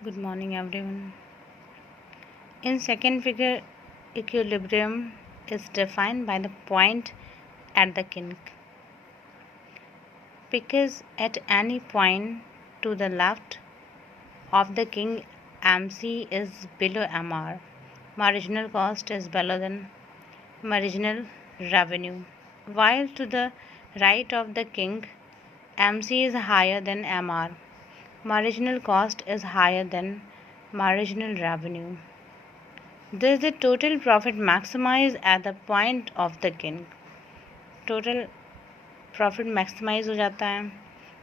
Good morning, everyone. In second figure, equilibrium is defined by the point at the kink, because at any point to the left of the kink, MC is below MR. Marginal cost is below than marginal revenue, while to the right of the kink, MC is higher than MR. Marginal cost is higher than marginal revenue. Thus the total profit maximized at the point of the kink. Total profit maximize हो जाता है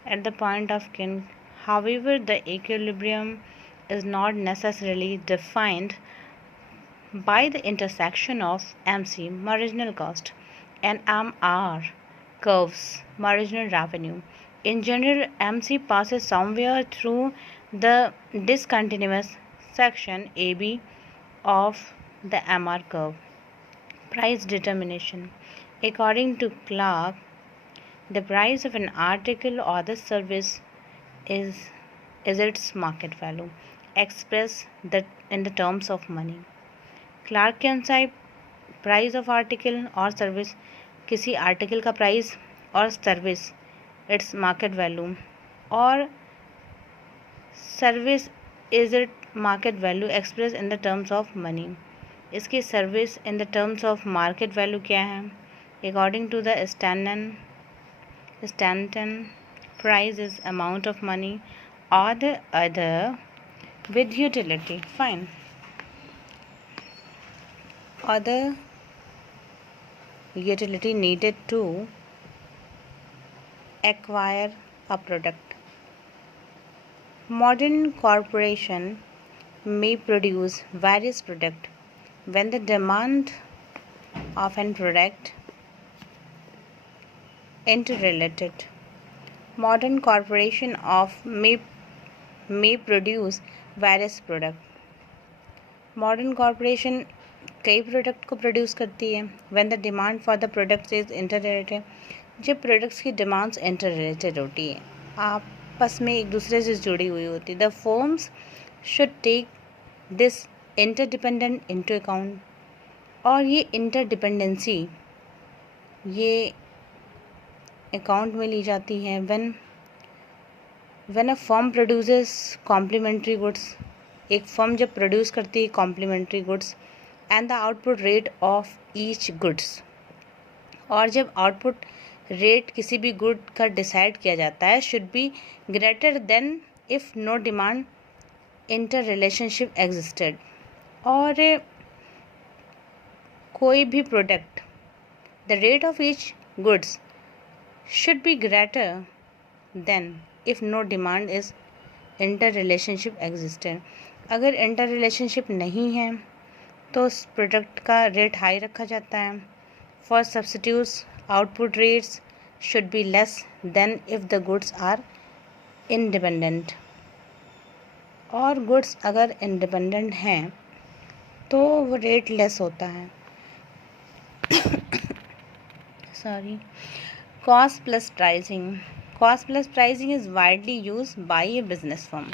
at the point of kink. However, the equilibrium is not necessarily defined by the intersection of MC, marginal cost, and MR, curves, marginal revenue. In general, MC passes somewhere through the discontinuous section AB of the MR curve. Price determination. According to Clark, the price of an article or the service is its market value, expressed in the terms of money. Clark के अनुसार price of article और service, किसी आर्टिकल का price और service its market value, और service is it market value express in the terms of money. इसकी service in the terms of market value क्या है? According to the Stanton, price is amount of money और the other with utility. Fine. Other utility needed to acquire a product. Modern corporation may produce various products when the demand of an product interrelated. Modern corporation may produce various products. Modern corporation कई product को produce करती है. When the demand for the products is interrelated, जब products की demands interrelated होती है, आपस में एक दूसरे से जुड़ी हुई होती है. The firms should take this interdependent into account. और ये इंटरडिपेंडेंसी ये अकाउंट में ली जाती है when a firm produces complementary goods. एक फर्म जब प्रोड्यूस करती है complementary goods and the output rate of each goods, और जब आउटपुट रेट किसी भी गुड का डिसाइड किया जाता है, should be greater than if no demand inter relationship existed. और कोई भी product, the rate of each goods should be greater than if no demand is inter relationship existed. अगर इंटर रिलेशनशिप नहीं है तो उस प्रोडक्ट का रेट हाई रखा जाता है. For substitutes, output rates should be less than if the goods are independent. और गुड्स अगर इंडिपेंडेंट हैं तो वो रेट लेस होता है. Sorry. Cost plus pricing. Cost plus pricing is widely use by a business firm.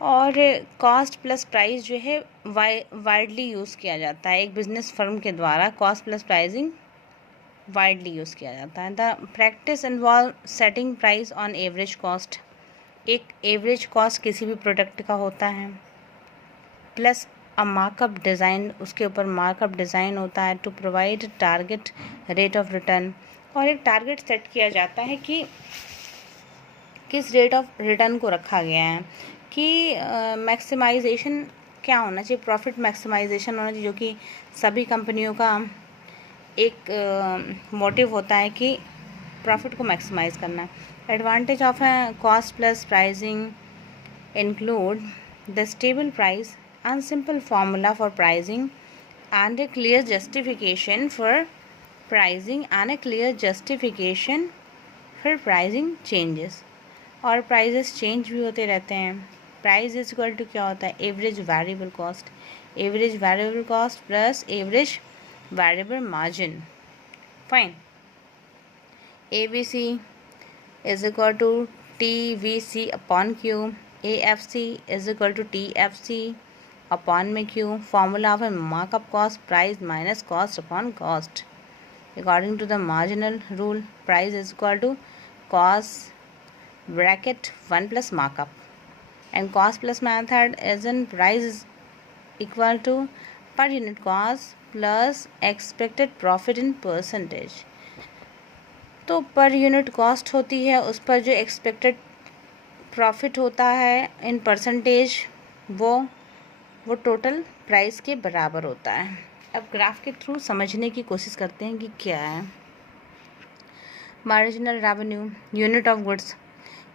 और cost plus price जो है वाइडली यूज़ किया जाता है एक बिजनेस फर्म के द्वारा. Cost plus pricing widely use किया जाता है. The practice involve setting price on average cost. एक एवरेज कॉस्ट किसी भी प्रोडक्ट का होता है, प्लस अ मार्कअप डिज़ाइन, उसके ऊपर मार्कअप डिज़ाइन होता है to provide target rate of return. और एक टारगेट सेट किया जाता है कि किस रेट ऑफ रिटर्न को रखा गया है, कि मैक्सिमाइजेशन क्या होना चाहिए, प्रॉफिट मैक्सिमाइजेशन होना चाहिए, जो कि सभी कंपनियों का एक मोटिव होता है कि प्रॉफिट को मैक्सिमाइज करना. Advantage of cost plus pricing include the stable price and simple formula for pricing and a clear justification for pricing and a clear justification for pricing changes. और प्राइजेस चेंज भी होते रहते हैं. Price is equal to क्या होता है? Average variable cost. Average variable cost plus average variable margin. Fine. ABC is equal to TVC upon Q. AFC is equal to TFC upon में Q. Formula of a markup cost, price minus cost upon cost. According to the marginal rule, price is equal to cost bracket 1 plus markup, and cost plus method is in price is equal to per unit cost plus expected profit in percentage. तो per unit cost होती है, उस पर जो expected profit होता है in percentage वो total price के बराबर होता है. अब ग्राफ के थ्रू समझने की कोशिश करते हैं कि क्या है. Marginal revenue, unit of goods.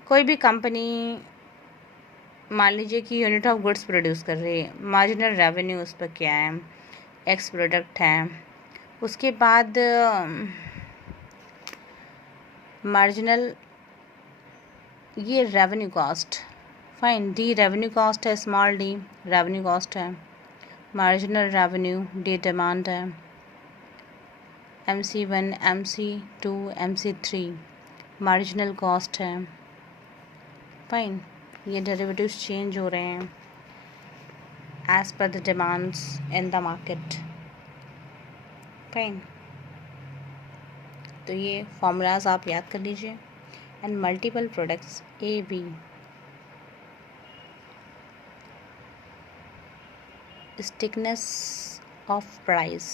कोई भी कंपनी मान लीजिए कि यूनिट ऑफ गुड्स प्रोड्यूस कर रही है, मार्जिनल रेवेन्यू उस पर क्या है, एक्स प्रोडक्ट है. उसके बाद मार्जिनल ये revenue cost, fine. D revenue cost है, स्मॉल डी रेवेन्यू कॉस्ट है. मार्जिनल रेवेन्यू डी डिमांड है. MC1, MC2, MC3 marginal cost है, फाइन. ये डेरिवेटिव्स चेंज हो रहे हैं as per the demands in the market, fine. तो ये फॉर्मूलाज आप याद कर लीजिए. And multiple products AB, stickiness of price,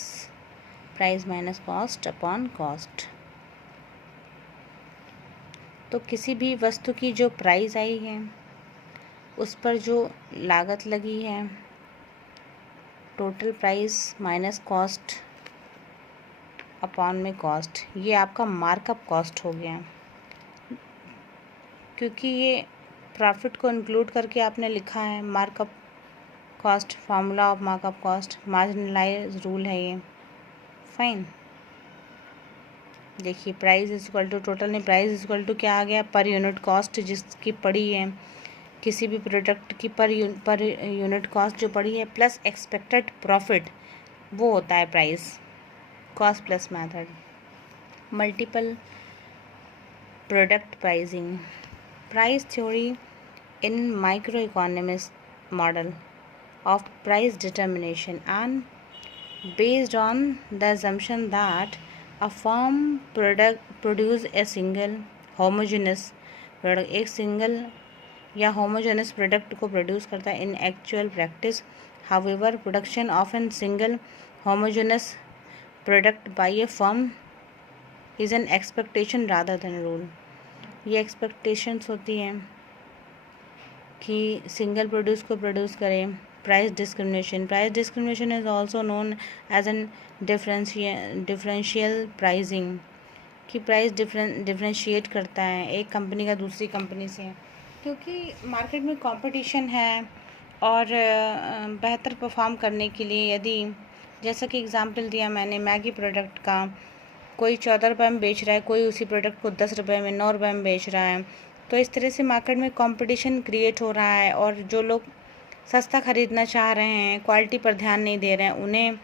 price minus cost upon cost. तो किसी भी वस्तु की जो प्राइस आई है उस पर जो लागत लगी है, total price minus cost upon में कॉस्ट, ये आपका मार्कअप कॉस्ट हो गया. क्योंकि ये प्रॉफिट को इंक्लूड करके आपने लिखा है markup cost, formula of markup cost, marginalize rule है ये, फाइन. देखिए price is equal to total नहीं, प्राइस इज इक्वल टू क्या आ गया, पर यूनिट कॉस्ट जिसकी पड़ी है किसी भी प्रोडक्ट की पर यूनिट कॉस्ट जो पड़ी है प्लस एक्सपेक्टेड प्रॉफिट, वो होता है price. Cost plus method. Multiple product pricing. Price theory in micro economics model of price determination and based on the assumption that a firm produce a single homogeneous product, एक single या homogeneous product को produce करता है in actual practice. However, production of a single homogeneous product by a firm is an expectation rather than rule. ये expectations होती हैं कि single produce को प्रोड्यूस करें. Price discrimination. Price discrimination is also known as an differential pricing, कि price differentiate करता है एक कंपनी का दूसरी कंपनी से, क्योंकि मार्केट में कंपटीशन है और बेहतर परफॉर्म करने के लिए यदि, जैसा कि एग्जांपल दिया मैंने मैगी प्रोडक्ट का, कोई 14 रुपये में बेच रहा है, कोई उसी प्रोडक्ट को 10 रुपये में 9 रुपये में बेच रहा है. तो इस तरह से मार्केट में कंपटीशन क्रिएट हो रहा है और जो लोग सस्ता ख़रीदना चाह रहे हैं, क्वालिटी पर ध्यान नहीं दे रहे हैं, उन्हें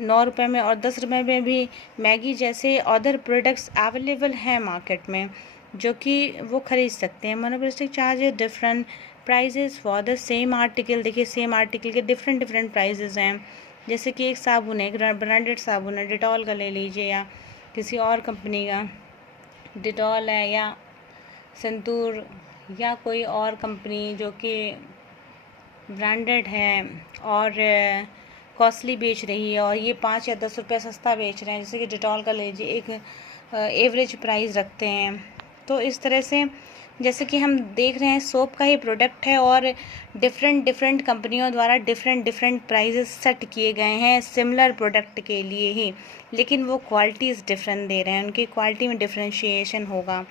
9 रुपये में और 10 रुपये में भी मैगी जैसे अदर प्रोडक्ट्स अवेलेबल हैं मार्केट में जो कि वो ख़रीद सकते हैं. Monopolistic charges different prices for the same article. देखिए सेम आर्टिकल के डिफरेंट प्राइजेस हैं. जैसे कि एक साबुन है, एक ब्रांडेड साबुन है, डिटॉल का ले लीजिए या किसी और कंपनी का डिटॉल है या संतूर या कोई और कंपनी जो कि ब्रांडेड है और कॉस्टली बेच रही है और ये 5 या 10 रुपये सस्ता बेच रहे हैं. जैसे कि डिटॉल का ले लीजिए, एक एवरेज प्राइस रखते हैं. तो इस तरह से जैसे कि हम देख रहे हैं सोप का ही प्रोडक्ट है और डिफरेंट कंपनियों द्वारा डिफरेंट प्राइजेस सेट किए गए हैं सिमिलर प्रोडक्ट के लिए ही, लेकिन वो क्वालिटीज़ डिफरेंट दे रहे हैं, उनकी क्वालिटी में डिफरेंशिएशन होगा.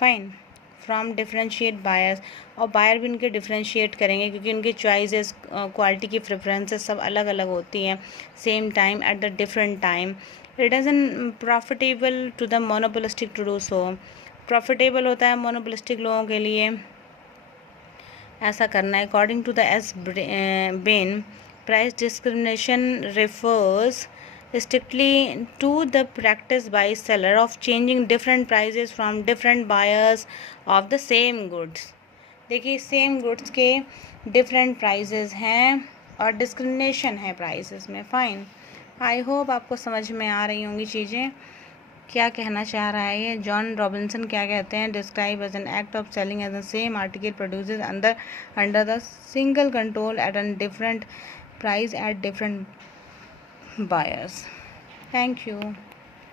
फाइन. फ्रॉम डिफरेंशिएट बायर्स, और बायर भी उनके डिफरेंशिएट करेंगे क्योंकि उनकी चॉइसेस, क्वालिटी की प्रेफरेंसेस सब अलग अलग होती हैं same time at the different time. It isn't profitable to the monopolistic to do so. Profitable होता है मोनोपोलिस्टिक लोगों के लिए ऐसा करना है. According to the S Ben, price discrimination refers strictly to the practice by seller of changing different prices from different buyers of the same goods. देखिए same goods के डिफरेंट प्राइजेस हैं और डिस्क्रिमिनेशन है प्राइसेस में। Fine, I hope आपको समझ में आ रही होंगी चीज़ें। क्या कहना चाह रहा है ये जॉन रॉबिन्सन, क्या कहते हैं, describe as an act of selling as the same article produces under the single control at an different price at different buyers. Thank you.